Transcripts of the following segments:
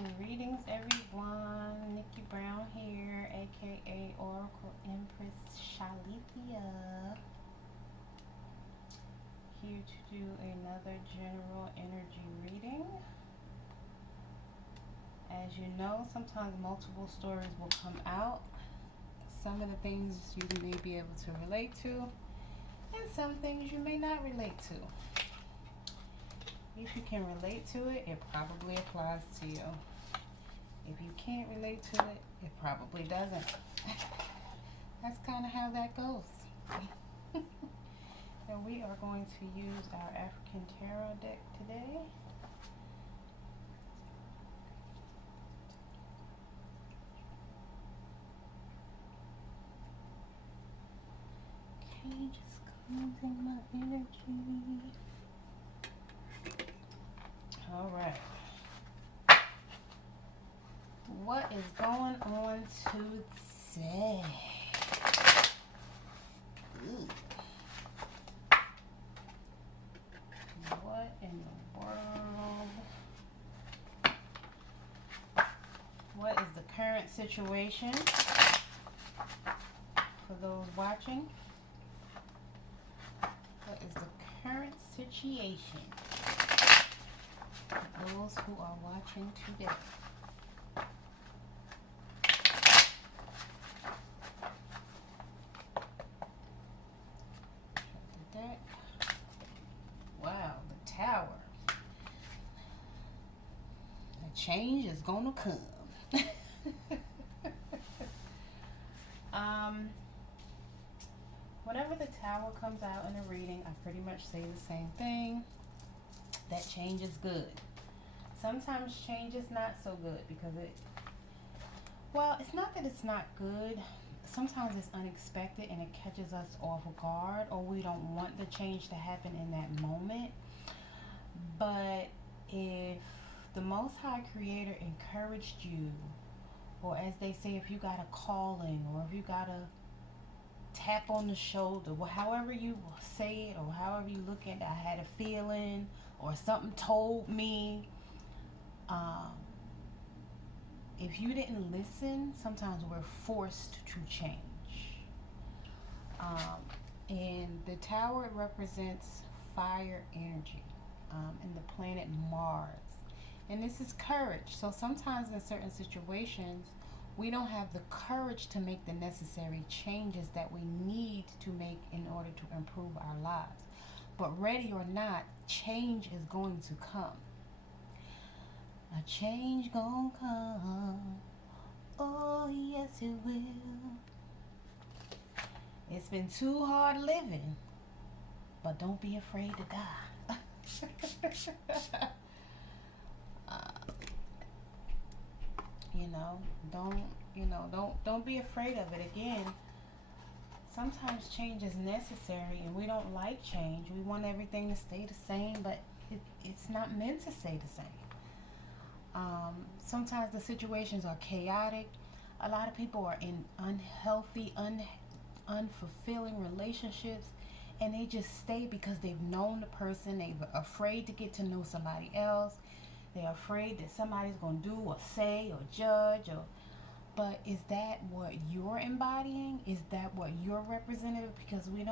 Greetings, everyone. Nikki Brown here, aka Oracle Empress Shalithia, here to do another general energy reading. As you know, sometimes multiple stories will come out. Some of the things you may be able to relate to, and some things you may not relate to. If you can relate to it, it probably applies to you. If you can't relate to it, it probably doesn't. That's kind of how that goes. And we are going to use our African Tarot deck today. Okay, just cleansing my energy. All right. What is going on today? Ooh. What in the world? What is the current situation for those watching? What is the current situation for those who are watching today? Wow, the Tower. The change is gonna come. Whenever the Tower comes out in a reading, I pretty much say the same thing. That change is good. Sometimes change is not so good because it's not that it's not good. Sometimes it's unexpected and it catches us off guard, or we don't want the change to happen in that moment. But if the Most High Creator encouraged you, or as they say, if you got a calling, or if you got a tap on the shoulder, however you say it, or however you look at it, I had a feeling, or something told me, if you didn't listen, sometimes we're forced to change. And the Tower represents fire energy, and the planet Mars. And this is courage. So sometimes in certain situations, we don't have the courage to make the necessary changes that we need to make in order to improve our lives. But ready or not, change is going to come. A change gonna come. Oh, yes, it will. It's been too hard living, but don't be afraid to die. Don't be afraid of it. Again, sometimes change is necessary, and we don't like change. We want everything to stay the same, but it's not meant to stay the same. Sometimes the situations are chaotic. A lot of people are in unhealthy, unfulfilling relationships, and they just stay because they've known the person. They're afraid to get to know somebody else. They're afraid that somebody's going to do or say or judge. But is that what you're embodying? Is that what you're representative? Because we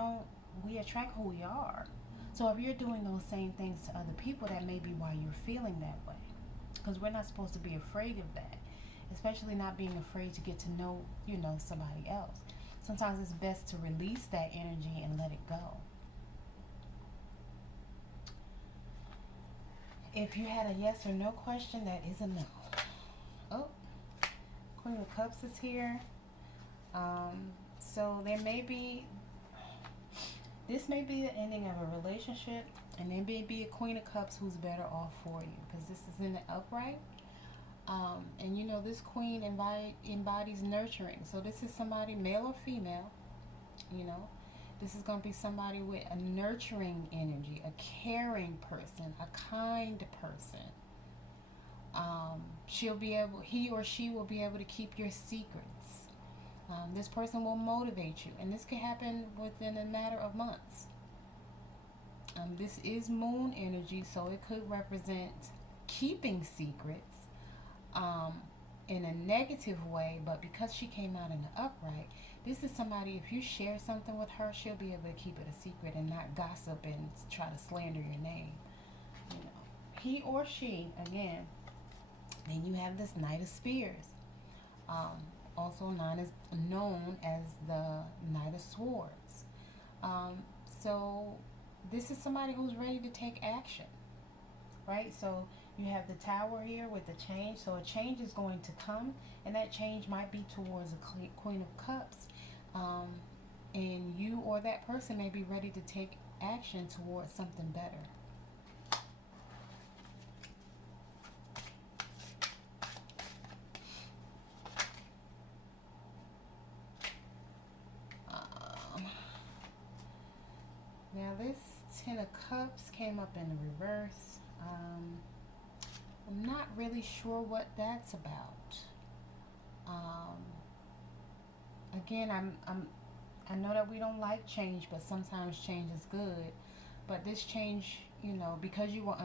attract who we are. So if you're doing those same things to other people, that may be why you're feeling that way. Because we're not supposed to be afraid of that, especially not being afraid to get to know, somebody else. Sometimes it's best to release that energy and let it go. If you had a yes or no question, that is a no. Oh, Queen of Cups is here. So this may be the ending of a relationship, and there may be a Queen of Cups who's better off for you, because this is in the upright. And this queen embodies nurturing. So this is somebody, male or female, this is going to be somebody with a nurturing energy, a caring person, a kind person. He or she will be able to keep your secrets. This person will motivate you, and this can happen within a matter of months. This is moon energy, so it could represent keeping secrets. um, in a negative way, but because she came out in the upright, this is somebody, if you share something with her, she'll be able to keep it a secret and not gossip and try to slander your name. You know, he or she, again. Then you have this Knight of Spears, um, also known as the Knight of Swords. Um, so this is somebody who's ready to take action, right? So you have the Tower here with the change. So a change is going to come, and that change might be towards a Queen of Cups. Um, and you or that person may be ready to take action towards something better. Now this Ten of Cups came up in the reverse. I'm not really sure what that's about. Um, Again, I know that we don't like change, but sometimes change is good. But this change, because you were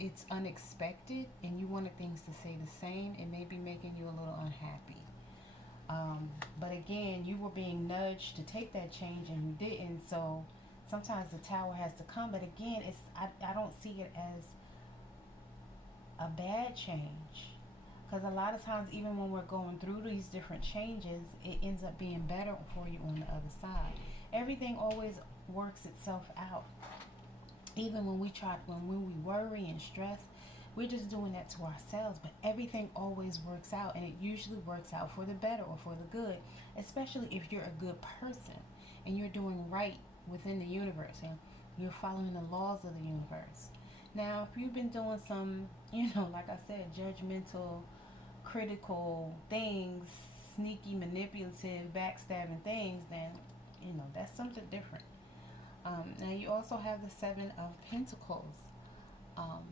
it's unexpected, and you wanted things to stay the same, it may be making you a little unhappy. But again, you were being nudged to take that change, and you didn't. So sometimes the Tower has to come. But again, I don't see it as a bad change. Because a lot of times, even when we're going through these different changes, it ends up being better for you on the other side. Everything always works itself out. Even when we worry and stress, we're just doing that to ourselves. But everything always works out, and it usually works out for the better or for the good. Especially if you're a good person and you're doing right within the universe and you're following the laws of the universe. Now, if you've been doing some, like I said, judgmental, critical things, sneaky, manipulative, backstabbing things, then, that's something different. Now, you also have the Seven of Pentacles um,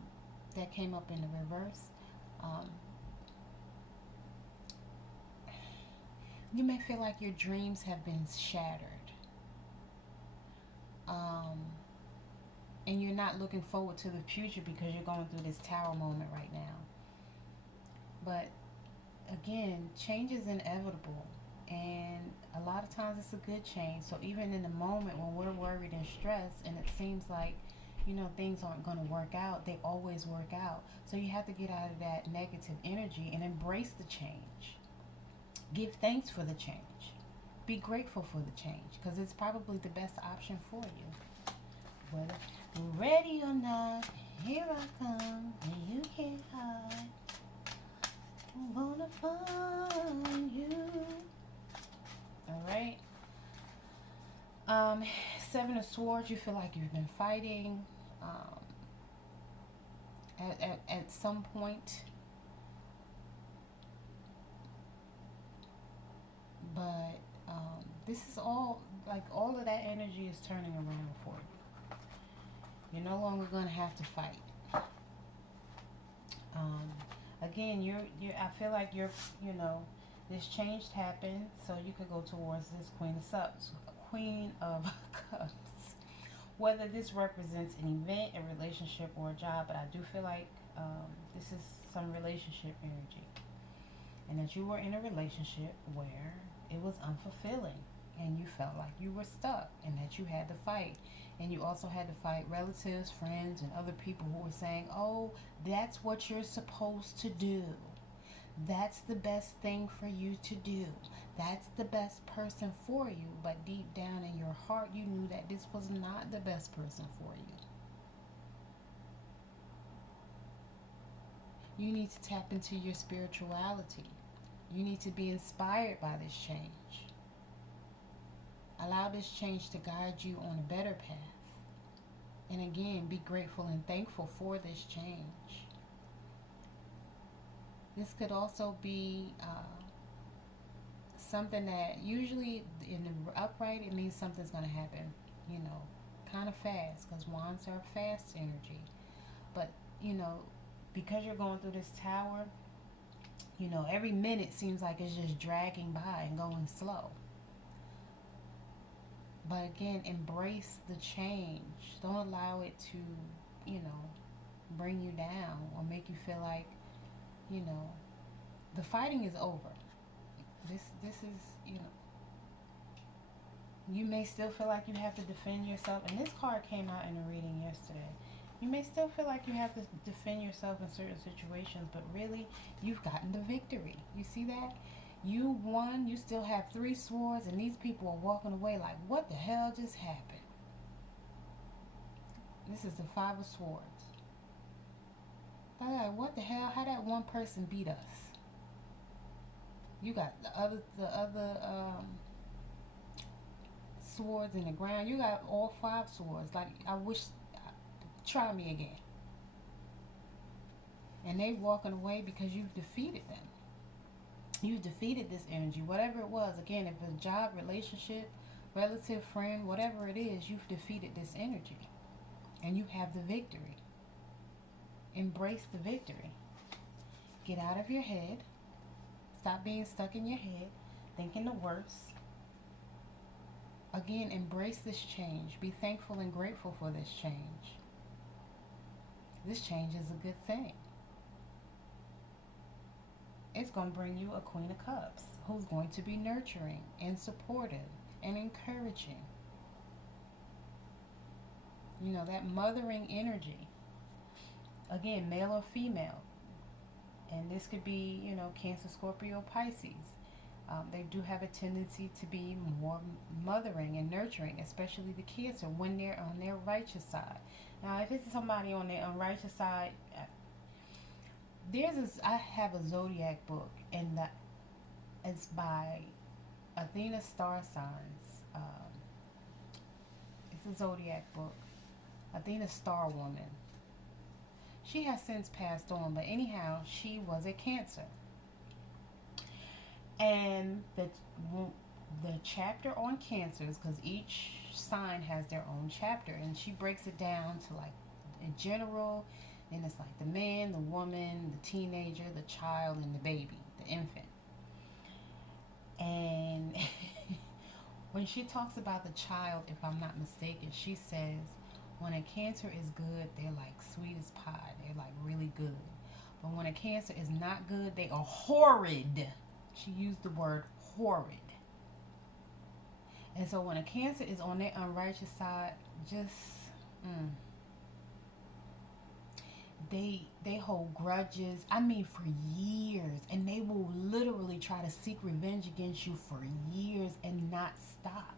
that came up in the reverse. You may feel like your dreams have been shattered. And you're not looking forward to the future because you're going through this Tower moment right now. But again, change is inevitable, and a lot of times it's a good change. So even in the moment when we're worried and stressed and it seems like things aren't going to work out, they always work out. So you have to get out of that negative energy and embrace the change. Give thanks for the change. Be grateful for the change, because it's probably the best option for you. Whether you're ready or not, here I come, and you can't hide. I'm gonna find you. Alright. Seven of Swords, you feel like you've been fighting at some point. But this is all of that energy is turning around for you. You're no longer going to have to fight. Again, I feel like this change happened, so you could go towards this Queen of Cups. Whether this represents an event, a relationship, or a job, but I do feel like this is some relationship energy. And that you were in a relationship where it was unfulfilling and you felt like you were stuck and that you had to fight. And you also had to fight relatives, friends, and other people who were saying, oh, that's what you're supposed to do. That's the best thing for you to do. That's the best person for you. But deep down in your heart, you knew that this was not the best person for you. You need to tap into your spirituality. You need to be inspired by this change. Allow this change to guide you on a better path. And again, be grateful and thankful for this change. This could also be something that usually in the upright, it means something's going to happen, kind of fast, because wands are fast energy. But, because you're going through this Tower, every minute seems like it's just dragging by and going slow. But again, embrace the change. Don't allow it to, bring you down or make you feel like, The fighting is over. This is, you may still feel like you have to defend yourself. And this card came out in a reading yesterday. You may still feel like you have to defend yourself in certain situations, but really, you've gotten the victory. You see that? You won. You still have 3 swords, and these people are walking away like, what the hell just happened? This is the 5 of Swords. They're like, what the hell? How that one person beat us? You got the other swords in the ground. You got all 5 swords. Like, I wish, try me again. And they walking away because you've defeated them. You've defeated this energy, whatever it was. Again, if it's a job, relationship, relative, friend, whatever it is, you've defeated this energy. And you have the victory. Embrace the victory. Get out of your head. Stop being stuck in your head, thinking the worst. Again, embrace this change. Be thankful and grateful for this change. This change is a good thing. It's going to bring you a Queen of Cups who's going to be nurturing and supportive and encouraging. You know, that mothering energy. Again, male or female. And this could be, Cancer, Scorpio, Pisces. They do have a tendency to be more mothering and nurturing, especially the Cancer, when they're on their righteous side. Now, if it's somebody on their unrighteous side, I have a zodiac book, and it's by Athena Star Signs. It's a zodiac book. Athena Star Woman. She has since passed on, but anyhow, she was a Cancer. And the chapter on Cancers, because each sign has their own chapter, and she breaks it down to like in general, and it's like the man, the woman, the teenager, the child, and the baby, the infant. And when she talks about the child, if I'm not mistaken, she says, when a Cancer is good, they're like sweet as pie. They're like really good. But when a Cancer is not good, they are horrid. She used the word horrid. And so when a Cancer is on their unrighteous side, just they hold grudges. I mean, for years, and they will literally try to seek revenge against you for years and not stop.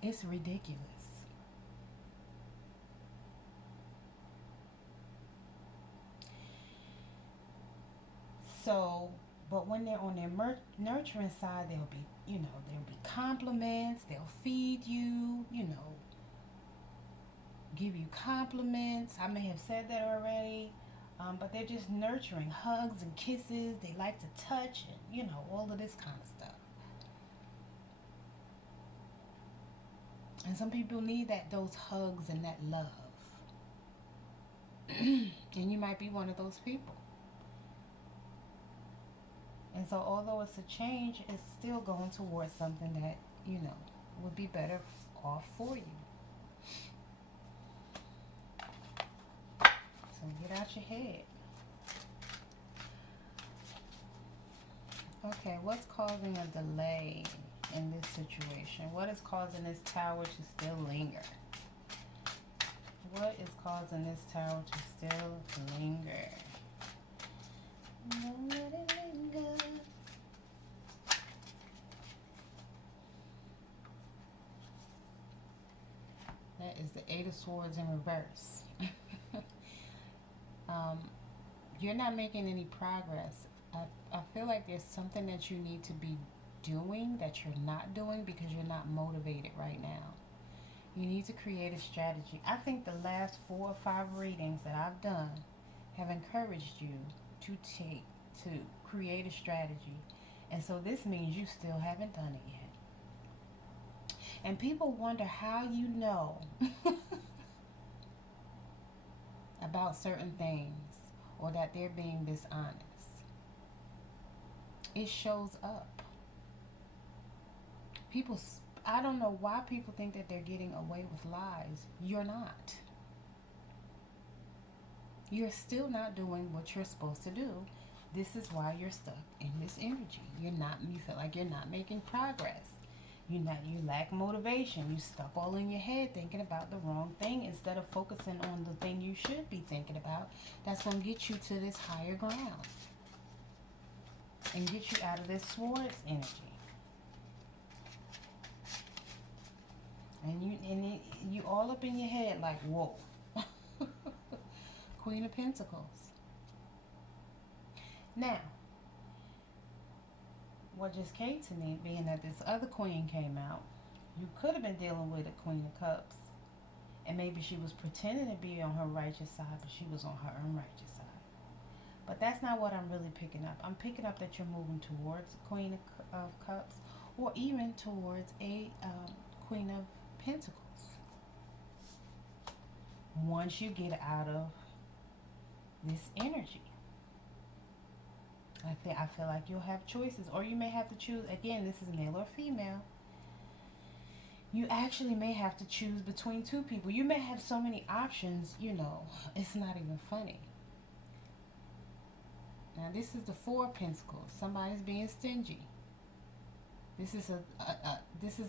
It's ridiculous. So, but when they're on their nurturing side, there'll be compliments. They'll feed you, give you compliments. I may have said that already, but they're just nurturing, hugs and kisses. They like to touch and, all of this kind of stuff. And some people need those hugs and that love. And you might be one of those people. And so although it's a change, it's still going towards something that, would be better off for you. So get out your head. Okay, what's causing a delay in this situation? What is causing this Tower to still linger? What is causing this Tower to still linger? Don't let it linger. That is the 8 of Swords in reverse. You're not making any progress. I feel like there's something that you need to be doing that you're not doing because you're not motivated right now. You need to create a strategy. I think the last 4 or 5 readings that I've done have encouraged you to create a strategy. And so this means you still haven't done it yet. And people wonder how you know about certain things or that they're being dishonest. It shows up. I don't know why people think that they're getting away with lies. You're not. You're still not doing what you're supposed to do. This is why you're stuck in this energy. You feel like you're not making progress. You lack motivation. You stuck all in your head thinking about the wrong thing instead of focusing on the thing you should be thinking about that's going to get you to this higher ground and get you out of this swords energy. And you all up in your head like, whoa. Queen of Pentacles. Now, what just came to me, being that this other queen came out, you could have been dealing with a Queen of Cups. And maybe she was pretending to be on her righteous side, but she was on her unrighteous side. But that's not what I'm really picking up. I'm picking up that you're moving towards a Queen of Cups, or even towards a Queen of Pentacles. Once you get out of this energy, I feel like you'll have choices, or you may have to choose. Again, this is male or female. You actually may have to choose between two people. You may have so many options, it's not even funny. Now, this is the Four of Pentacles. Somebody's being stingy. This is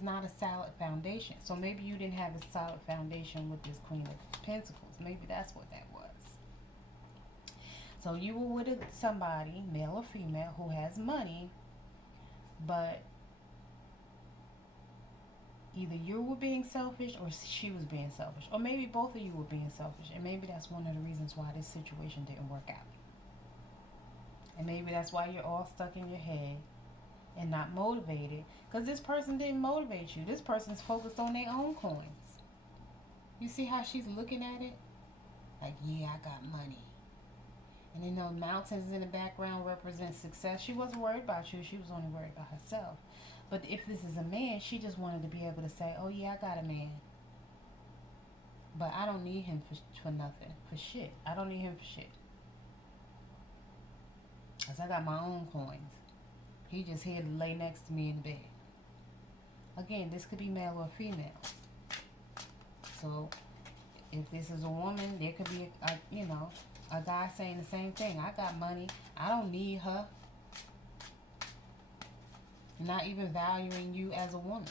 not a solid foundation. So maybe you didn't have a solid foundation with this Queen of Pentacles. Maybe that's what that was. So you were with somebody, male or female, who has money, but either you were being selfish or she was being selfish. Or maybe both of you were being selfish. And maybe that's one of the reasons why this situation didn't work out. And maybe that's why you're all stuck in your head and not motivated. Because this person didn't motivate you. This person's focused on their own coins. You see how she's looking at it? Like, yeah, I got money. And then the mountains in the background represent success. She wasn't worried about you. She was only worried about herself. But if this is a man, she just wanted to be able to say, oh, yeah, I got a man. But I don't need him for nothing. For shit. I don't need him for shit. Because I got my own coins. He just here to lay next to me in the bed. Again, this could be male or female. So if this is a woman, there could be a guy saying the same thing. I got money. I don't need her. Not even valuing you as a woman.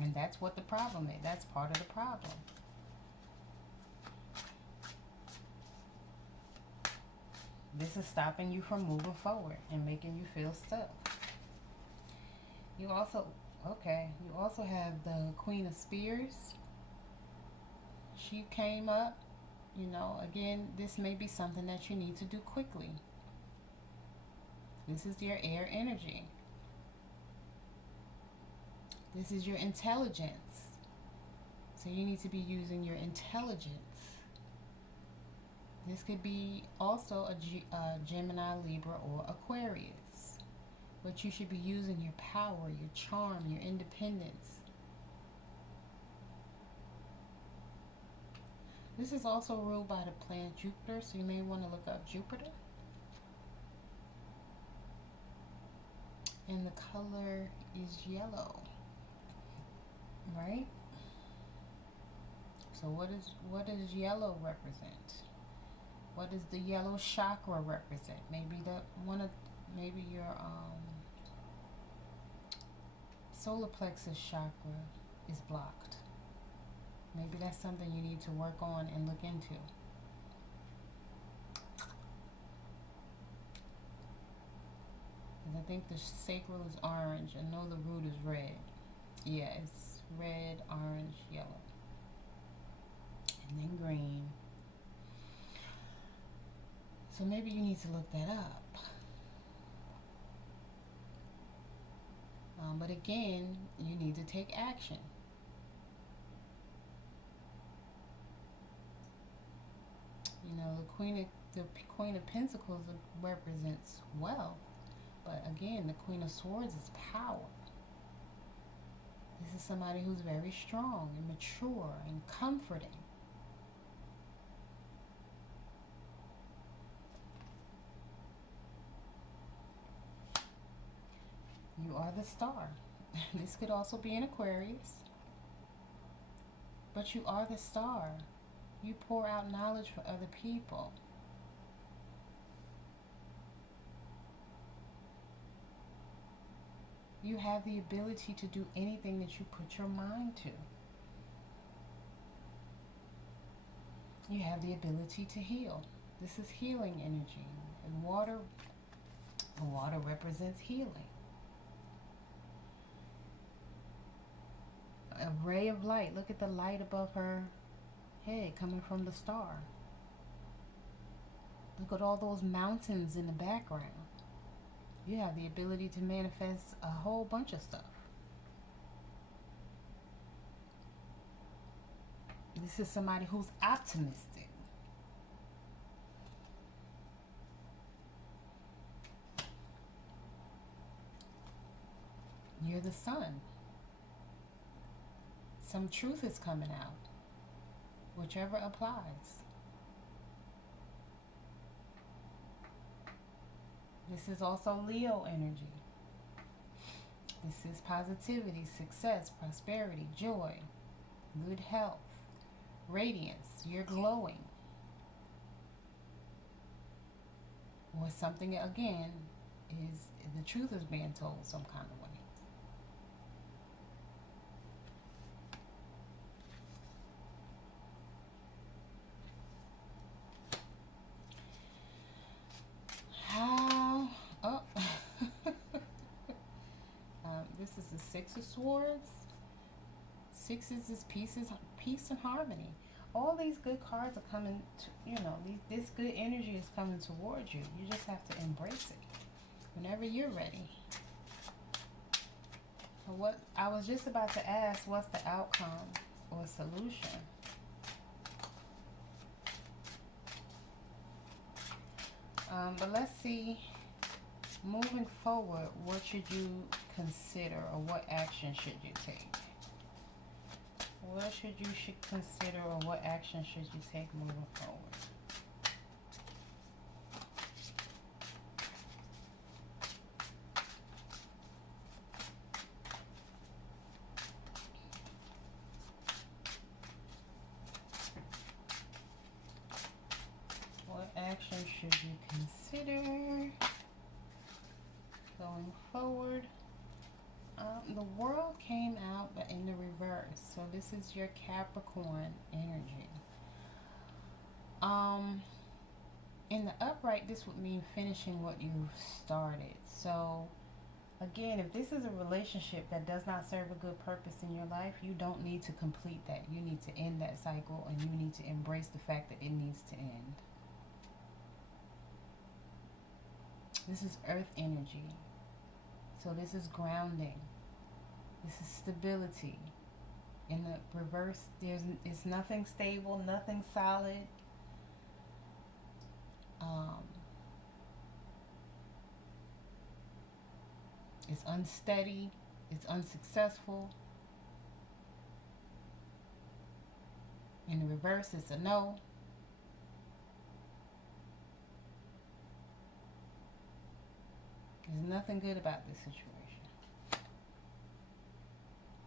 And that's what the problem is. That's part of the problem. This is stopping you from moving forward and making you feel stuck. You also have the Queen of Spears. She came up. Again, this may be something that you need to do quickly. This is your air energy. This is your intelligence. So you need to be using your intelligence. This could be also a Gemini, Libra, or Aquarius. But you should be using your power, your charm, your independence. This is also ruled by the planet Jupiter, so you may want to look up Jupiter. And the color is yellow, right? So what does yellow represent? What does the yellow chakra represent? Maybe your solar plexus chakra is blocked. Maybe that's something you need to work on and look into. I think the sacral is orange. I know the root is red. Yeah, it's red, orange, yellow. And then green. So maybe you need to look that up. But again, you need to take action. The Queen of Pentacles represents wealth. But again, the Queen of Swords is power. This is somebody who's very strong and mature and comforting. You are the star. This could also be an Aquarius. But you are the star. You pour out knowledge for other people. You have the ability to do anything that you put your mind to. You have the ability to heal. This is healing energy. And water represents healing. A ray of light. Look at the light above her head coming from the star. Look at all those mountains in the background. You have the ability to manifest a whole bunch of stuff. This is somebody who's optimistic. You're the sun. Some truth is coming out. Whichever applies. This is also Leo energy. This is positivity, success, prosperity, joy, good health, radiance. You're glowing. Or something, again, is the truth is being told some kind of way. This is the Six of Swords. Sixes is peace and harmony. All these good cards are coming to, this good energy is coming towards you. You just have to embrace it whenever you're ready. So what I was just about to ask, what's the outcome or solution? But let's see, moving forward, what should you consider or what action should you take? What should you consider or what action should you take moving forward? What action should you consider going forward? The world came out, but in the reverse. So this is your Capricorn energy. In the upright, this would mean finishing what you've started. So again, if this is a relationship that does not serve a good purpose in your life, you don't need to complete that. You need to end that cycle, and you need to embrace the fact that it needs to end. This is earth energy. So this is grounding. This is stability. In the reverse, it's nothing stable, nothing solid. It's unsteady. It's unsuccessful. In the reverse, it's a no. There's nothing good about this situation.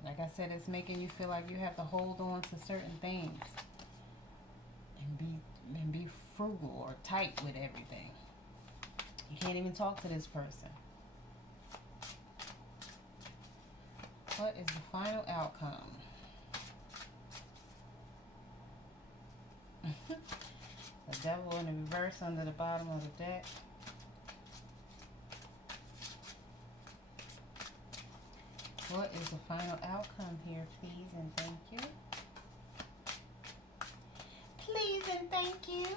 Like I said, it's making you feel like you have to hold on to certain things and be frugal or tight with everything. You can't even talk to this person. What is the final outcome? The devil in the reverse under the bottom of the deck. What is the final outcome here, please and thank you? Please and thank you.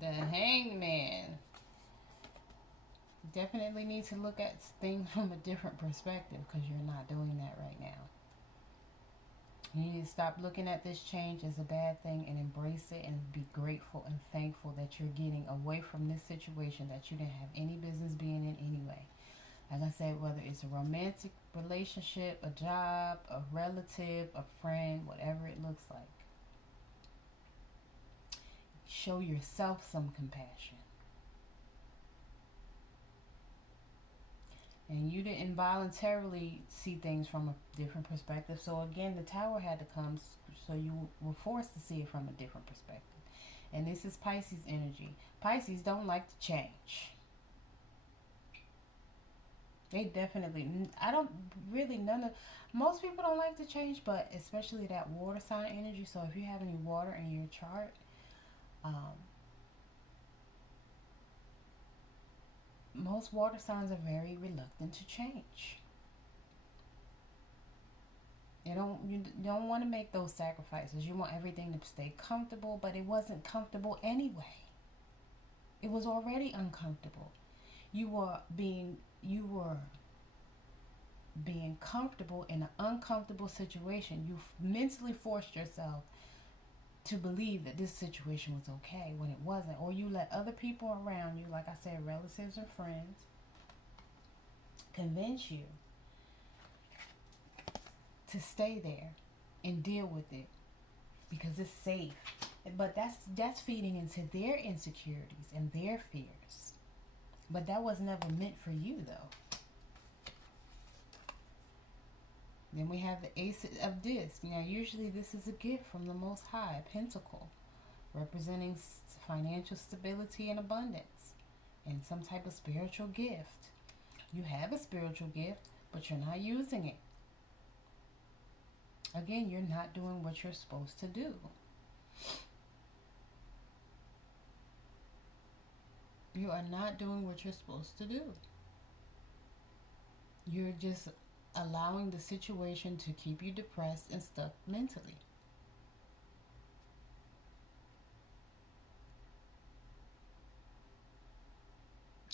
The Hangman. Definitely need to look at things from a different perspective, because you're not doing that right now. You need to stop looking at this change as a bad thing and embrace it and be grateful and thankful that you're getting away from this situation that you didn't have any business being in anyway. Like I said, whether it's a romantic relationship, a job, a relative, a friend, whatever it looks like. Show yourself some compassion. And you didn't voluntarily see things from a different perspective. So again, the tower had to come, so you were forced to see it from a different perspective. And this is Pisces energy. Pisces don't like to change. They definitely, I don't really, most people don't like to change, but especially that water sign energy. So if you have any water in your chart, most water signs are very reluctant to change. You don't want to make those sacrifices. You want everything to stay comfortable, but it wasn't comfortable anyway. It was already uncomfortable. You were being comfortable in an uncomfortable situation. You mentally forced yourself to believe that this situation was okay when it wasn't, or you let other people around you, like I said, relatives and friends, convince you to stay there and deal with it because it's safe. But that's feeding into their insecurities and their fears. But that was never meant for you, though. Then we have the Ace of Discs. Now, usually this is a gift from the Most High, a pentacle, representing financial stability and abundance, and some type of spiritual gift. You have a spiritual gift, but you're not using it. Again, you're not doing what you're supposed to do. You are not doing what you're supposed to do. You're just allowing the situation to keep you depressed and stuck mentally.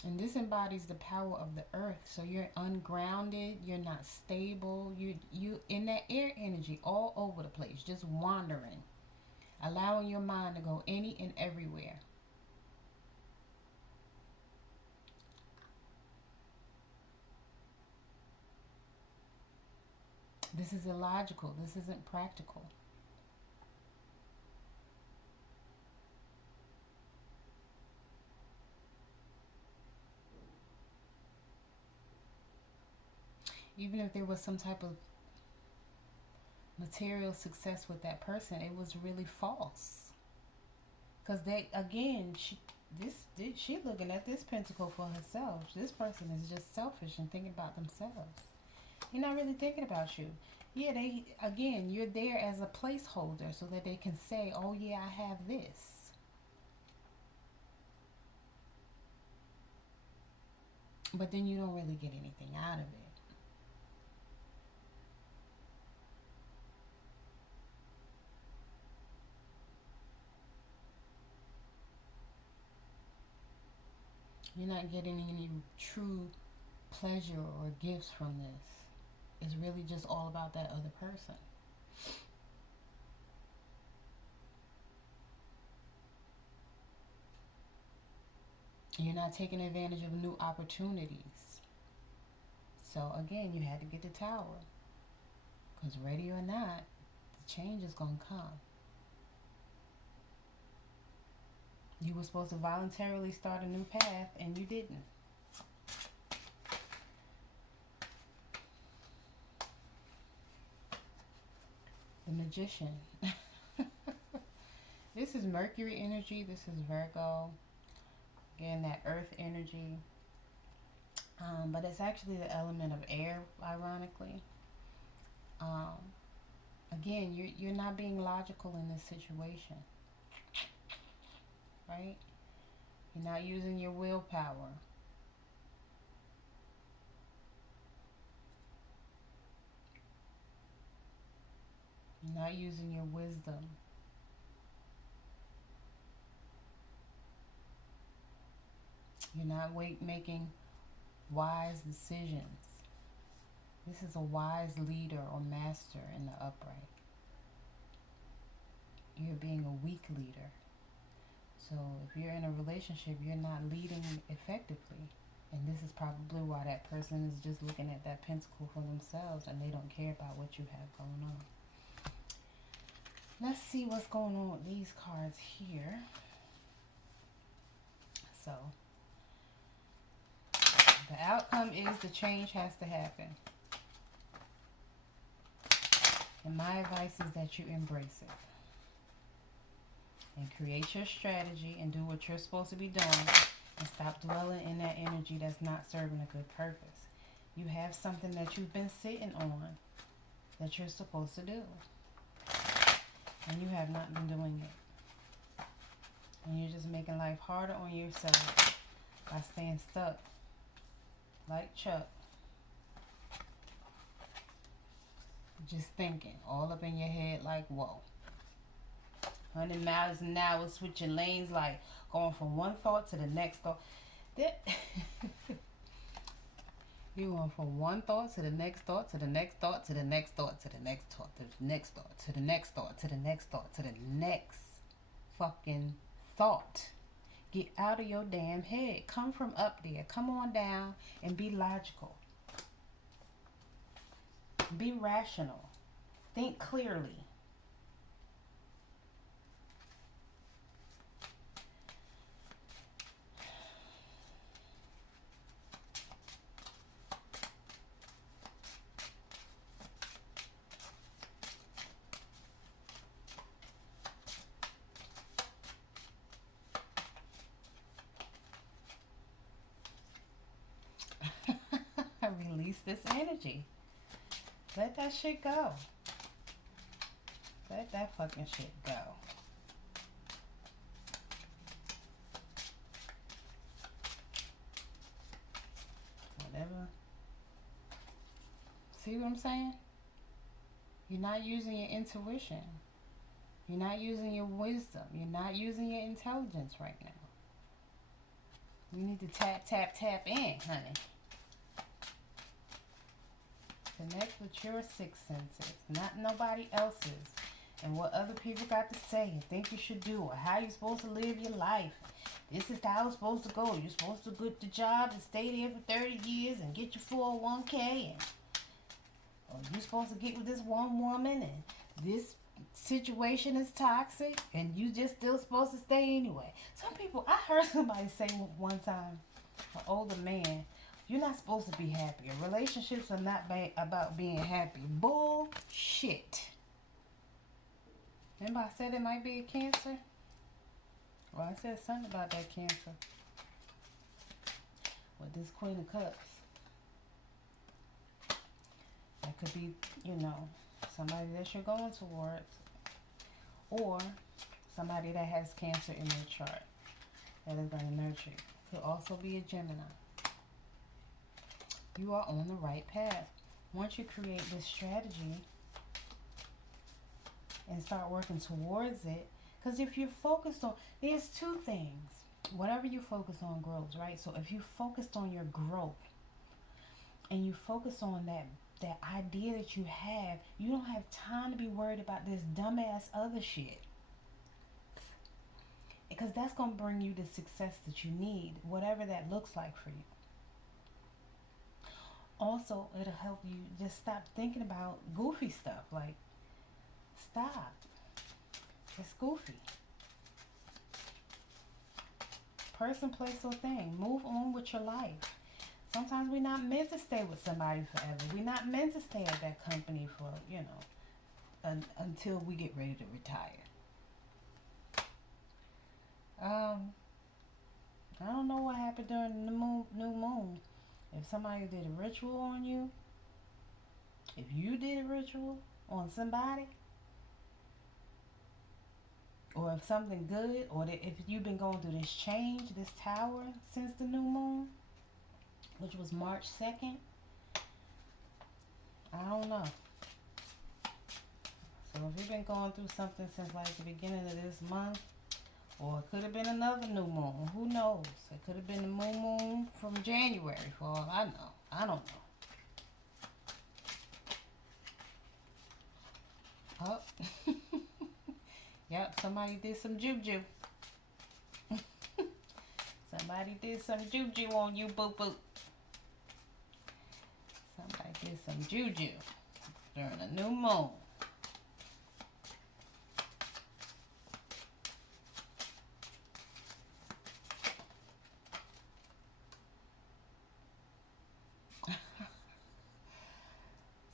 And this embodies the power of the earth. So you're ungrounded, you're not stable, you in that air energy all over the place, just wandering, allowing your mind to go any and everywhere. This is illogical. This isn't practical. Even if there was some type of material success with that person, it was really false. Because she looking at this pentacle for herself. This person is just selfish and thinking about themselves. You're not really thinking about you. Yeah, you're there as a placeholder so that they can say, oh yeah, I have this. But then you don't really get anything out of it. You're not getting any true pleasure or gifts from this. It's really just all about that other person. You're not taking advantage of new opportunities. So again, you had to get the tower. Because ready or not, the change is going to come. You were supposed to voluntarily start a new path, and you didn't. The Magician. This is Mercury energy. This is Virgo. Again, that earth energy. But it's actually the element of air, ironically. Again, you're not being logical in this situation. Right? You're not using your willpower. You're not using your wisdom. You're not making wise decisions. This is a wise leader or master in the upright. You're being a weak leader. So if you're in a relationship, you're not leading effectively. And this is probably why that person is just looking at that pentacle for themselves and they don't care about what you have going on. Let's see what's going on with these cards here. So, The outcome is the change has to happen. And my advice is that you embrace it. And create your strategy and do what you're supposed to be doing. And stop dwelling in that energy that's not serving a good purpose. You have something that you've been sitting on that you're supposed to do. And you have not been doing it. And you're just making life harder on yourself by staying stuck. Like Chuck. Just thinking. All up in your head like, whoa. 100 miles an hour, switching lanes, like going from one thought to the next thought. You going from one thought to the next thought, to the next thought, to the next thought, to the next thought, to the next thought, to the next thought, to the next thought, to the next fucking thought. Get out of your damn head. Come from up there. Come on down and be logical. Be rational. Think clearly. Release this energy. Let that shit go. Let that fucking shit go. Whatever. See what I'm saying? You're not using your intuition. You're not using your wisdom. You're not using your intelligence right now. You need to tap, tap, tap in, honey. Connect with your sixth senses, not nobody else's. And what other people got to say and think you should do, or how you're supposed to live your life. This is how it's supposed to go. You're supposed to get the job and stay there for 30 years and get your 401k. And, or you're supposed to get with this one woman and this situation is toxic and you just still supposed to stay anyway. Some people, I heard somebody say one time, an older man, you're not supposed to be happy. Relationships are not about being happy. Bullshit. Remember I said it might be a Cancer? Well, I said something about that Cancer. With this Queen of Cups. That could be, somebody that you're going towards. Or somebody that has Cancer in their chart. That is going to nurture you. Could also be a Gemini. You are on the right path. Once you create this strategy and start working towards it, because if you're focused on, there's two things. Whatever you focus on grows, right? So if you focused on your growth and you focus on that idea that you have, you don't have time to be worried about this dumbass other shit. Because that's going to bring you the success that you need, whatever that looks like for you. Also, it'll help you just stop thinking about goofy stuff. Like, stop. It's goofy. Person, place, or thing. Move on with your life. Sometimes we're not meant to stay with somebody forever. We're not meant to stay at that company for, until we get ready to retire. I don't know what happened during the new moon. If somebody did a ritual on you, if you did a ritual on somebody, or if something good, or if you've been going through this change, this tower since the new moon, which was March 2nd, I don't know. So if you've been going through something since like the beginning of this month, or it could have been another new moon. Who knows? It could have been the moon from January, for all I know. I don't know. Oh. Yep, somebody did some juju. Somebody did some juju on you, boo-boo. Somebody did some juju during a new moon.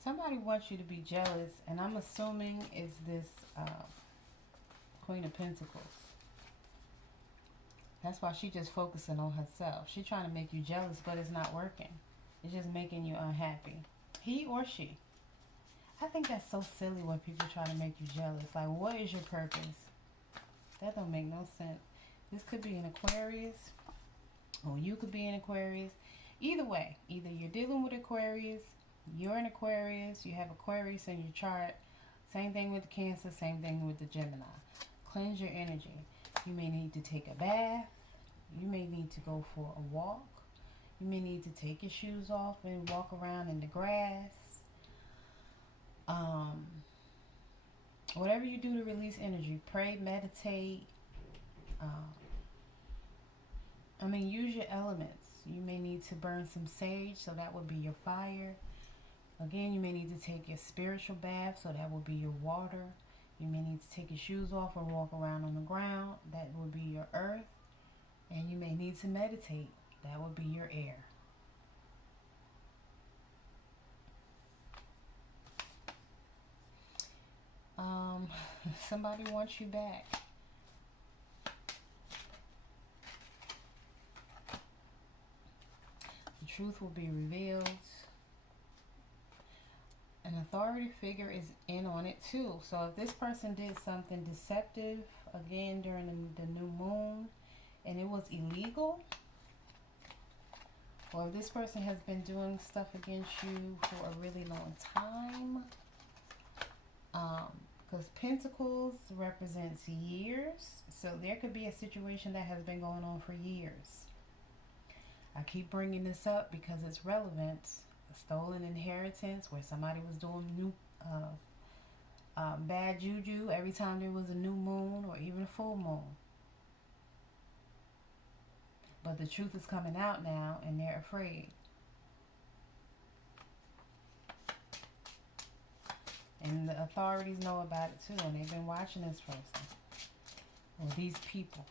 Somebody wants you to be jealous, and I'm assuming it's this Queen of Pentacles. That's why she's just focusing on herself. She's trying to make you jealous, but it's not working. It's just making you unhappy. He or she. I think that's so silly when people try to make you jealous. Like, what is your purpose? That don't make no sense. This could be an Aquarius, or you could be an Aquarius. Either way, either you're dealing with Aquarius, you're an Aquarius, you have Aquarius in your chart. Same thing with the Cancer, same thing with the Gemini. Cleanse your energy. You may need to take a bath. You may need to go for a walk. You may need to take your shoes off and walk around in the grass. Whatever you do to release energy, pray, meditate. Use your elements. You may need to burn some sage, so that would be your fire. Again, you may need to take your spiritual bath, so that would be your water. You may need to take your shoes off or walk around on the ground. That would be your earth. And you may need to meditate. That would be your air. Somebody wants you back. The truth will be revealed. An authority figure is in on it too. So if this person did something deceptive, again, during the new moon, and it was illegal, or if this person has been doing stuff against you for a really long time, because Pentacles represents years, so there could be a situation that has been going on for years. I keep bringing this up because it's relevant. A stolen inheritance, where somebody was doing new bad juju every time there was a new moon or even a full moon. But the truth is coming out now, and they're afraid. And the authorities know about it too, and they've been watching this person, or these people.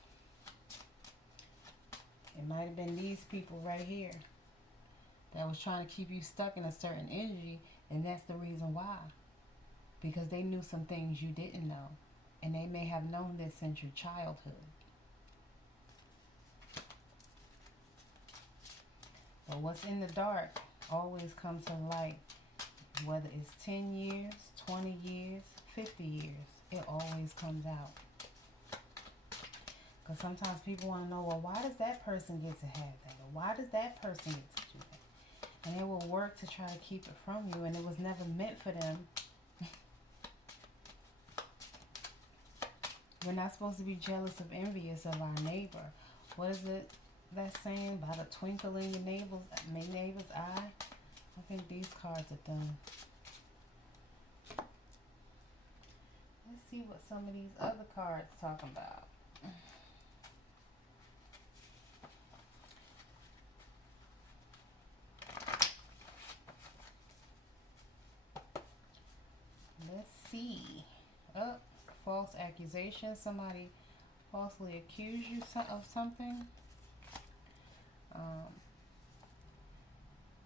It might have been these people right here that was trying to keep you stuck in a certain energy, and that's the reason why. Because they knew some things you didn't know, and they may have known this since your childhood. But what's in the dark always comes to light. Whether it's 10 years, 20 years, 50 years, it always comes out. Because sometimes people want to know, well, why does that person get to have that? Or why does that person get to do that? And they will work to try to keep it from you, and it was never meant for them. We're not supposed to be jealous of envious of our neighbor. What is it that saying about a twinkle in your neighbor's eye? I think these cards are done. Let's see what some of these other cards talking about. Let's see. Oh, false accusation. Somebody falsely accused you of something.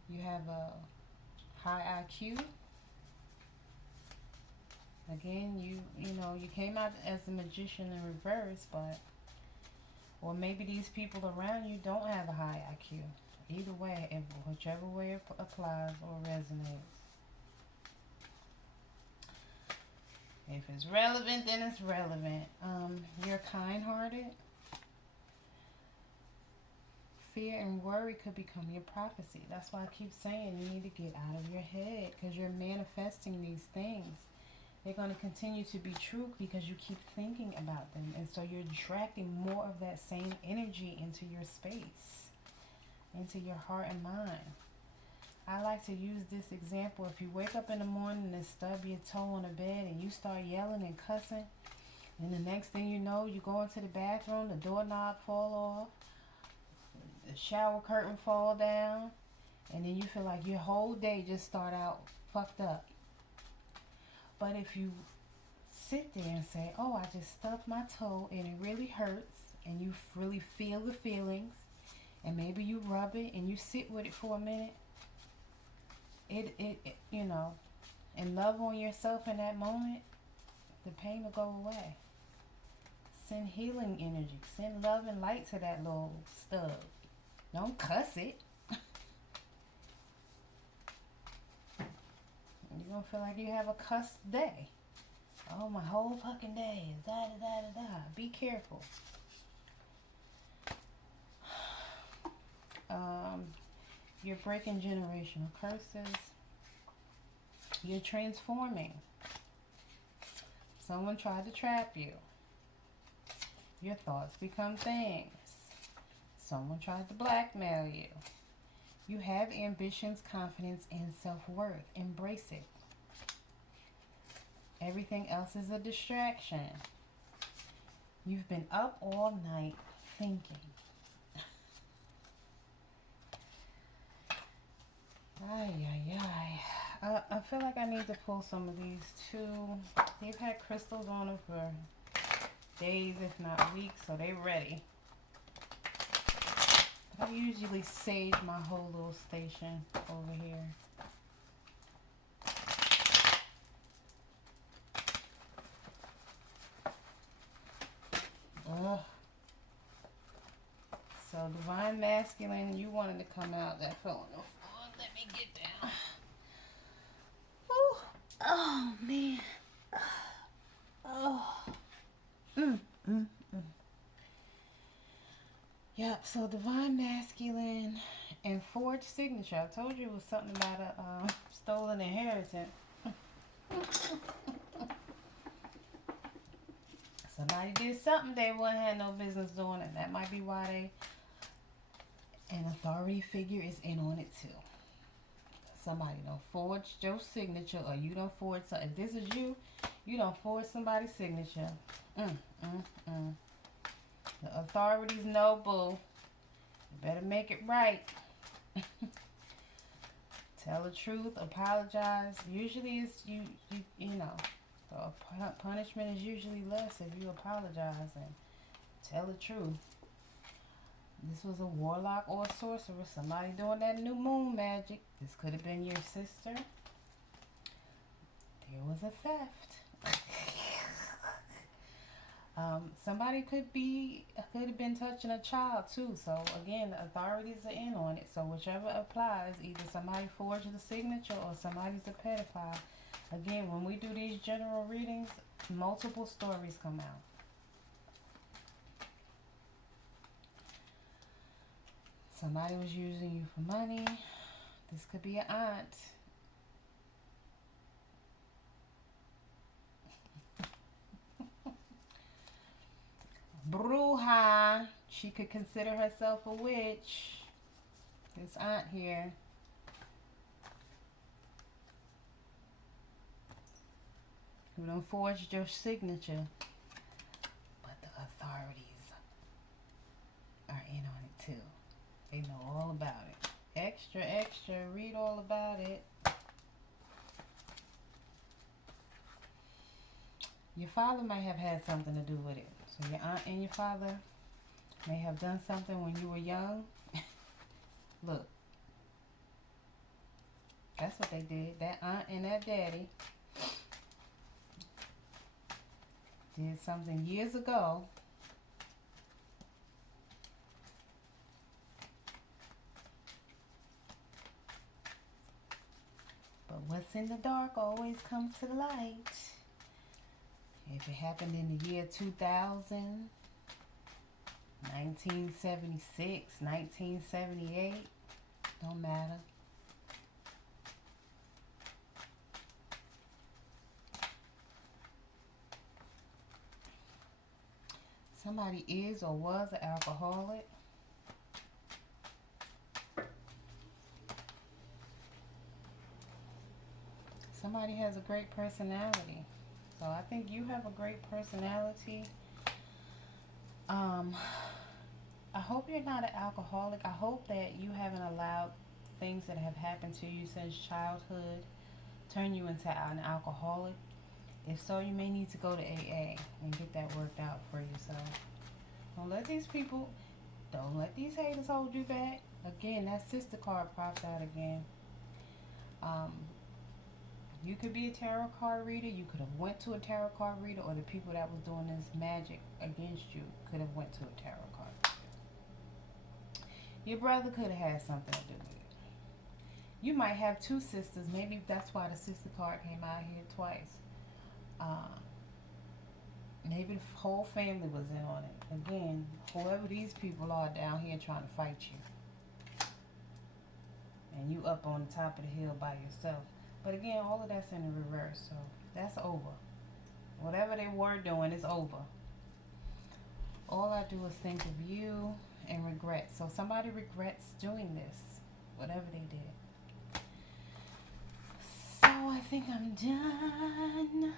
You have a high IQ. Again, you came out as a magician in reverse, but, or maybe these people around you don't have a high IQ. Either way, whichever way it applies or resonates. If it's relevant, then it's relevant. You're kind-hearted. Fear and worry could become your prophecy. That's why I keep saying you need to get out of your head, because you're manifesting these things. They're going to continue to be true because you keep thinking about them. And so you're attracting more of that same energy into your space, into your heart and mind. I like to use this example. If you wake up in the morning and stub your toe on the bed and you start yelling and cussing, and the next thing you know, you go into the bathroom, the doorknob fall off, the shower curtain fall down, and then you feel like your whole day just start out fucked up. But if you sit there and say, oh, I just stubbed my toe and it really hurts, and you really feel the feelings, and maybe you rub it and you sit with it for a minute, it and love on yourself in that moment, the pain will go away. Send healing energy. Send love and light to that little stub. Don't cuss it. You're going to feel like you have a cussed day. Oh, my whole fucking day is da-da-da-da-da. Be careful. You're breaking generational curses. You're transforming. Someone tried to trap you. Your thoughts become things. Someone tried to blackmail you. You have ambitions, confidence, and self-worth. Embrace it. Everything else is a distraction. You've been up all night thinking. I feel like I need to pull some of these too. They've had crystals on them for days, if not weeks, so they're ready. I usually sage my whole little station over here. Ugh. So Divine Masculine, you wanted to come out. That fell on the floor. Let me get down. Whew. Oh, man. Oh. Yep, so Divine Masculine and Forged Signature. I told you it was something about a stolen inheritance. Somebody did something they wouldn't have no business doing, and that might be why an authority figure is in on it too. Somebody done forged your signature, or you done forged something. If this is you, you done forged somebody's signature. The authorities know, boo. You better make it right. Tell the truth, apologize. Usually it's you know. The punishment is usually less if you apologize and tell the truth. This was a warlock or a sorcerer. Somebody doing that new moon magic. This could have been your sister. There was a theft. Somebody could have been touching a child too. So again, the authorities are in on it. So whichever applies, either somebody forged the signature or somebody's a pedophile. Again, when we do these general readings, multiple stories come out. Somebody was using you for money. This could be an aunt. Bruja. She could consider herself a witch. This aunt here. Who done forged your signature. But the authorities are in on it too. They know all about it. Extra, extra. Read all about it. Your father might have had something to do with it. So your aunt and your father may have done something when you were young. Look. That's what they did. That aunt and that daddy did something years ago. But what's in the dark always comes to the light. If it happened in the year 2000, 1976, 1978, don't matter. Somebody is or was an alcoholic. Somebody has a great personality. So I think you have a great personality. I hope you're not an alcoholic. I hope that you haven't allowed things that have happened to you since childhood turn you into an alcoholic. If so, you may need to go to AA and get that worked out for yourself. Don't let these haters hold you back. Again, that sister card popped out again. You could be a tarot card reader. You could have went to a tarot card reader, or the people that was doing this magic against you could have went to a tarot card. Your brother could have had something to do with it. You might have two sisters. Maybe that's why the sister card came out here twice. Maybe the whole family was in on it. Again, whoever these people are down here trying to fight you. And you up on the top of the hill by yourself. But again, all of that's in the reverse. So that's over. Whatever they were doing is over. All I do is think of you and regret. So somebody regrets doing this. Whatever they did. So I think I'm done.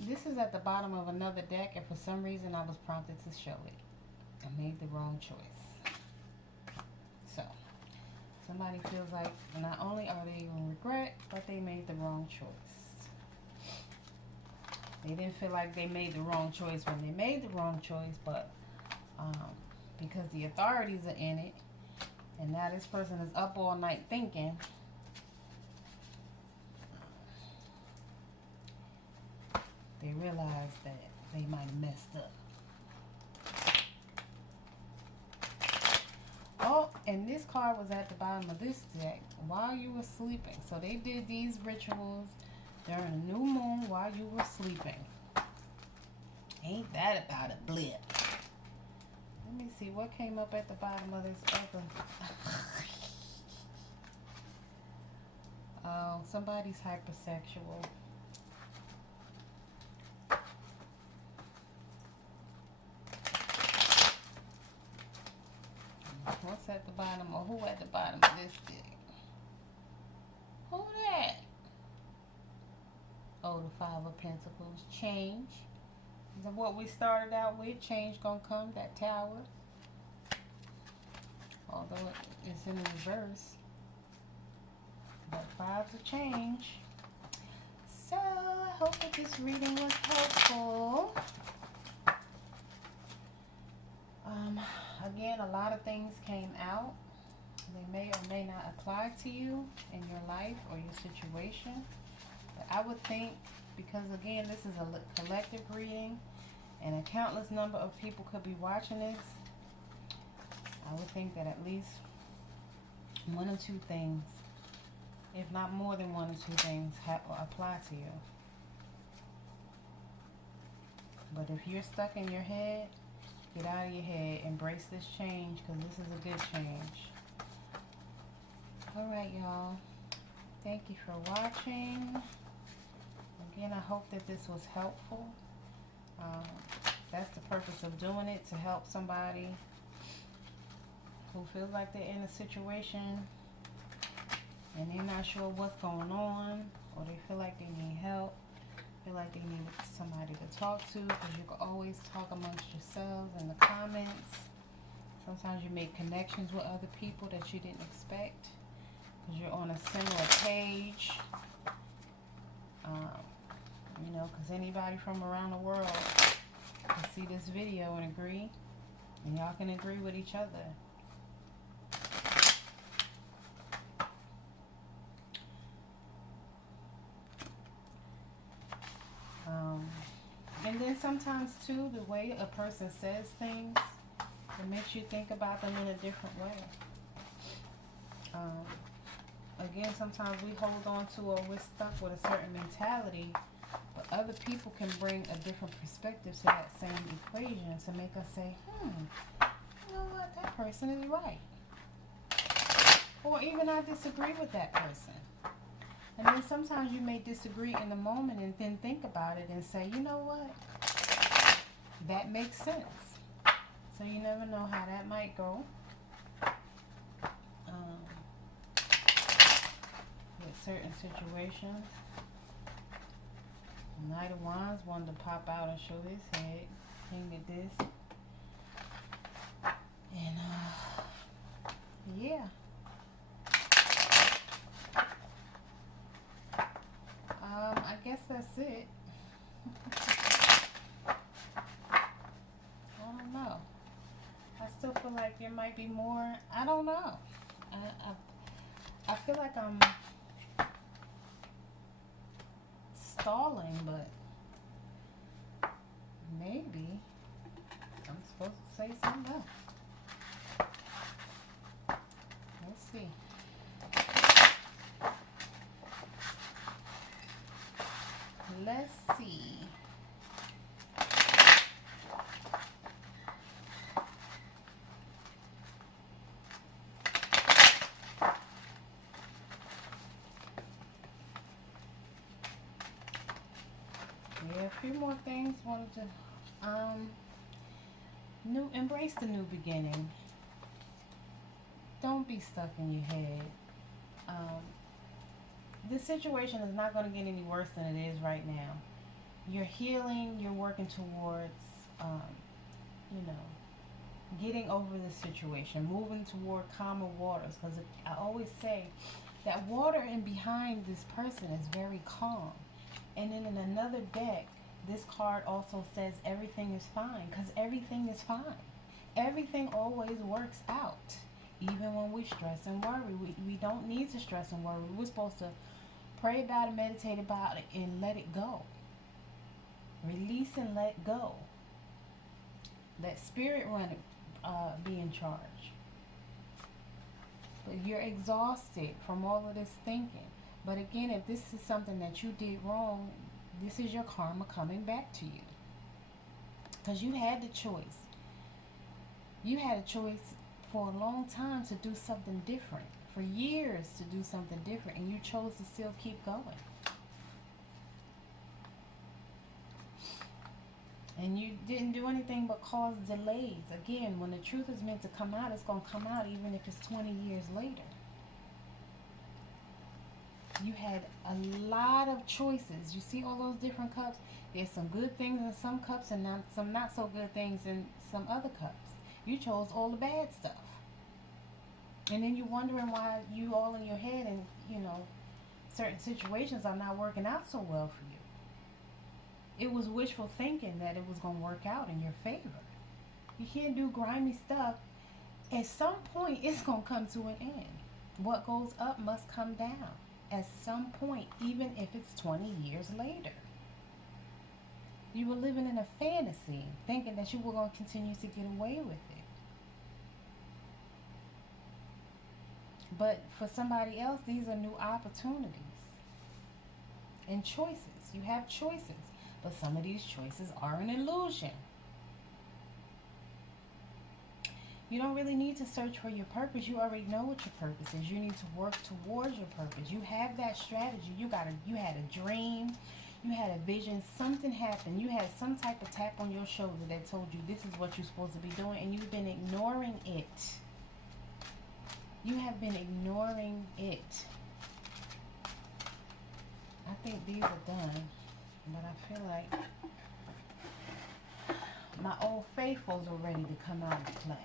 This is at the bottom of another deck, and for some reason I was prompted to show it. I made the wrong choice. So, somebody feels like not only are they in regret, but they made the wrong choice. They didn't feel like they made the wrong choice when they made the wrong choice, but because the authorities are in it, and now this person is up all night thinking, they realize that they might have messed up. Oh, and this card was at the bottom of this deck while you were sleeping. So they did these rituals during a new moon while you were sleeping. Ain't that about a blip? Let me see what came up at the bottom of this other. Oh, somebody's hypersexual. What's at the bottom, or who at the bottom of this deck? Who that? Oh, the Five of Pentacles. Change. Is that what we started out with? Change gonna come, that Tower. Although it's in reverse. But fives of change. So, I hope that this reading was helpful. Again, a lot of things came out. They may or may not apply to you in your life or your situation. But I would think, because again, this is a collective reading, and a countless number of people could be watching this, I would think that at least one or two things, if not more than one or two things, apply to you. But if you're stuck in your head, get out of your head. Embrace this change, because this is a good change. Alright, y'all. Thank you for watching. Again, I hope that this was helpful. That's the purpose of doing it, to help somebody who feels like they're in a situation and they're not sure what's going on, or they feel like they need help, feel like they need somebody to talk to, because you can always talk amongst yourselves in the comments. Sometimes you make connections with other people that you didn't expect, because you're on a similar page. You know, because anybody from around the world can see this video and agree, and y'all can agree with each other. And then sometimes too, the way a person says things, it makes you think about them in a different way. Again, sometimes we hold on to, or we're stuck with a certain mentality, but other people can bring a different perspective to that same equation to make us say, you know what, that person is right. Or even I disagree with that person. And then sometimes you may disagree in the moment and then think about it and say, you know what, that makes sense. So you never know how that might go. With certain situations. The Knight of Wands wanted to pop out and show his head. King did this. And yeah. I guess that's it. I don't know. I still feel like there might be more. I don't know. I feel like I'm stalling, but maybe I'm supposed to say something else. Let's see. Let's see. Yeah, a few more things. Wanted to embrace the new beginning. Don't be stuck in your head. Um, this situation is not going to get any worse than it is right now. You're healing. You're working towards, um, you know, getting over this situation, moving toward calmer waters. Because I always say that water in behind this person is very calm. And then in another deck, this card also says everything is fine, because everything is fine. Everything always works out. Even when we stress and worry, we don't need to stress and worry. We're supposed to pray about it, meditate about it, and let it go. Release and let go. Let spirit be in charge. But you're exhausted from all of this thinking. But again, if this is something that you did wrong, this is your karma coming back to you. Because you had the choice. You had a choice for a long time to do something different. For years to do something different. And you chose to still keep going. And you didn't do anything but cause delays. Again, when the truth is meant to come out, it's going to come out even if it's 20 years later. You had a lot of choices. You see all those different cups? There's some good things in some cups and some not so good things in some other cups. You chose all the bad stuff. And then you're wondering why you all in your head and, certain situations are not working out so well for you. It was wishful thinking that it was going to work out in your favor. You can't do grimy stuff. At some point, it's going to come to an end. What goes up must come down. At some point, even if it's 20 years later. You were living in a fantasy, thinking that you were going to continue to get away with it. But for somebody else, these are new opportunities and choices. You have choices, but some of these choices are an illusion. You don't really need to search for your purpose. You already know what your purpose is. You need to work towards your purpose. You have that strategy. You had a dream. You had a vision. Something happened. You had some type of tap on your shoulder that told you this is what you're supposed to be doing, and you've been ignoring it. You have been ignoring it. I think these are done, but I feel like my old faithfuls are ready to come out and play.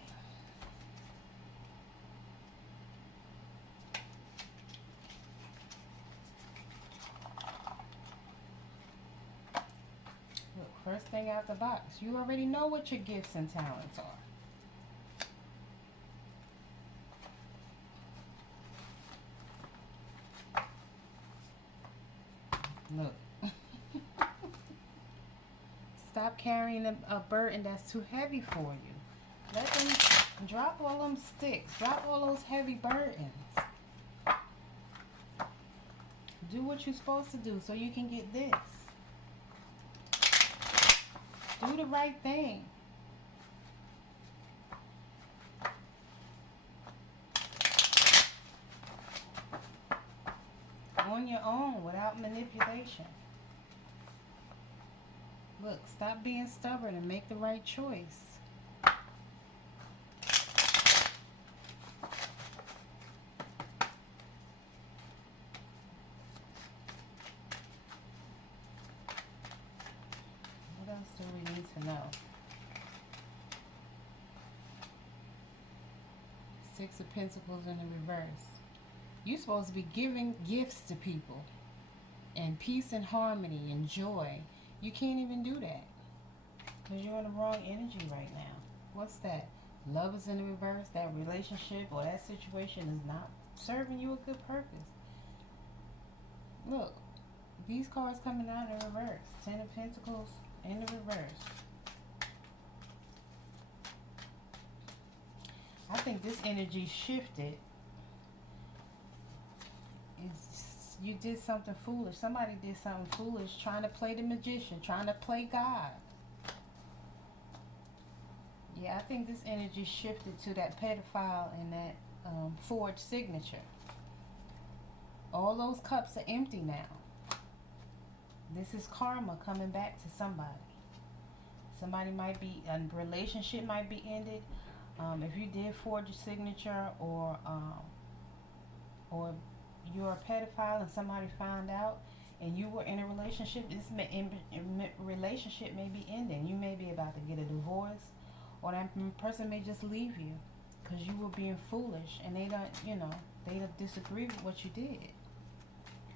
Look, first thing out the box. You already know what your gifts and talents are. Look. Stop carrying a burden that's too heavy for you. Let them drop all them sticks. Drop all those heavy burdens. Do what you're supposed to do so you can get this. Do the right thing. On your own without manipulation. Look, stop being stubborn and make the right choice. What else do we need to know? Six of Pentacles in the reverse. You're supposed to be giving gifts to people. And peace and harmony and joy. You can't even do that. Because you're in the wrong energy right now. What's that? Love is in the reverse. That relationship or that situation is not serving you a good purpose. Look, these cards coming out in reverse. Ten of Pentacles in the reverse. I think this energy shifted. You did something foolish. Somebody did something foolish, trying to play the magician, trying to play God. Yeah, I think this energy shifted to that pedophile and that forged signature. All those cups are empty now. This is karma coming back to somebody. Somebody might be, a relationship might be ended. If you did forge a signature, or you're a pedophile and somebody found out and you were in a relationship, this relationship may be ending. You may be about to get a divorce, or that person may just leave you because you were being foolish and they don't, they don't disagree with what you did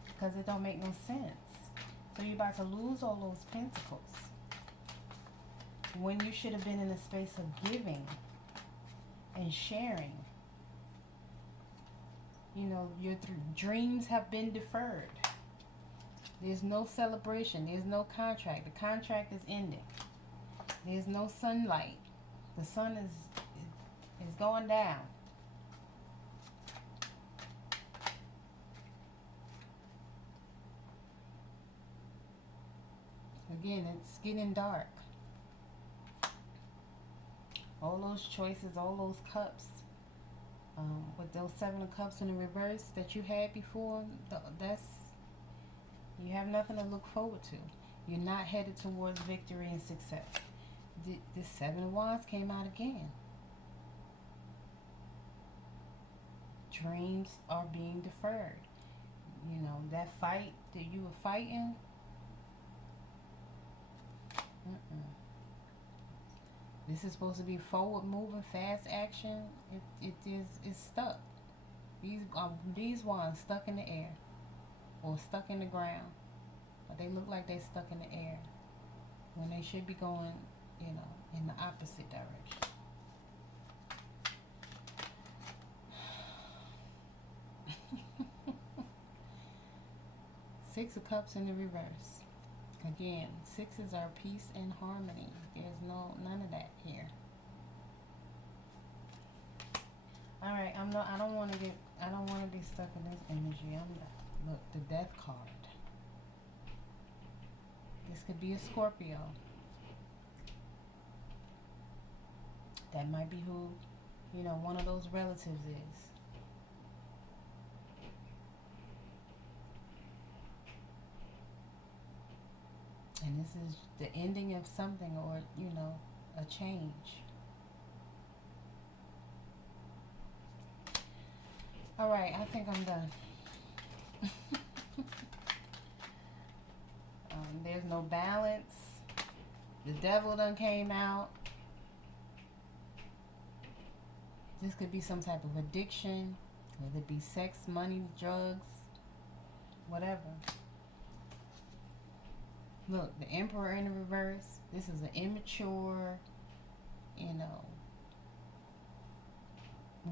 because it don't make no sense. So you're about to lose all those pentacles when you should have been in a space of giving and sharing. Your dreams have been deferred. There's no celebration. There's no contract. The contract is ending. There's no sunlight. The sun is going down. Again, it's getting dark. All those choices, all those cups, with those 7 of Cups in the reverse that you had before, you have nothing to look forward to. You're not headed towards victory and success. This 7 of Wands came out again. Dreams are being deferred. That fight that you were fighting, this is supposed to be forward moving, fast action. It's stuck. These wands stuck in the air or stuck in the ground, but they look like they're stuck in the air when they should be going, in the opposite direction. Six of Cups in the reverse. Again, sixes are peace and harmony. There's none of that here. All right, I don't want to be stuck in this energy. Look, the Death card. This could be a Scorpio. That might be who, one of those relatives is. And this is the ending of something, or, a change. All right, I think I'm done. There's no balance. The devil done came out. This could be some type of addiction, whether it be sex, money, drugs, whatever. Look, the Emperor in the reverse. This is an immature,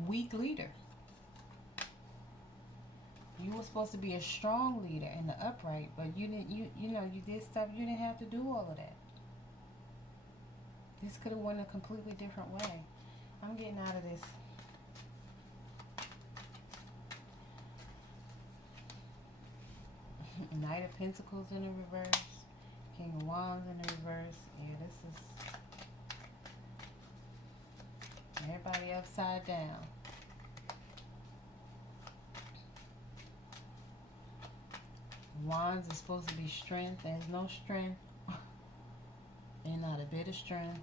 weak leader. You were supposed to be a strong leader in the upright, but you didn't. You did stuff. You didn't have to do all of that. This could have went a completely different way. I'm getting out of this. Knight of Pentacles in the reverse. King of Wands in the reverse. Yeah, this is everybody upside down. Wands is supposed to be strength. There's no strength. And not a bit of strength.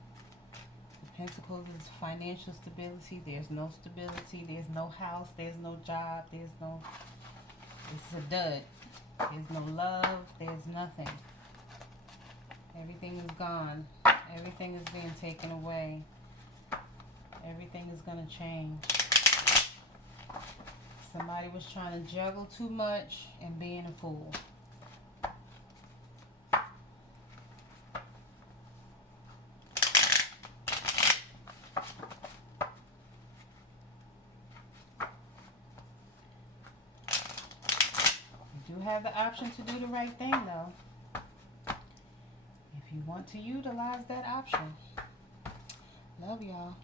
The Pentacles is financial stability. There's no stability. There's no house. There's no job. It's a dud. There's no love. There's nothing. Everything is gone. Everything is being taken away. Everything is going to change. Somebody was trying to juggle too much and being a fool. do have the option to do the right thing, though. If you want to utilize that option. Love y'all.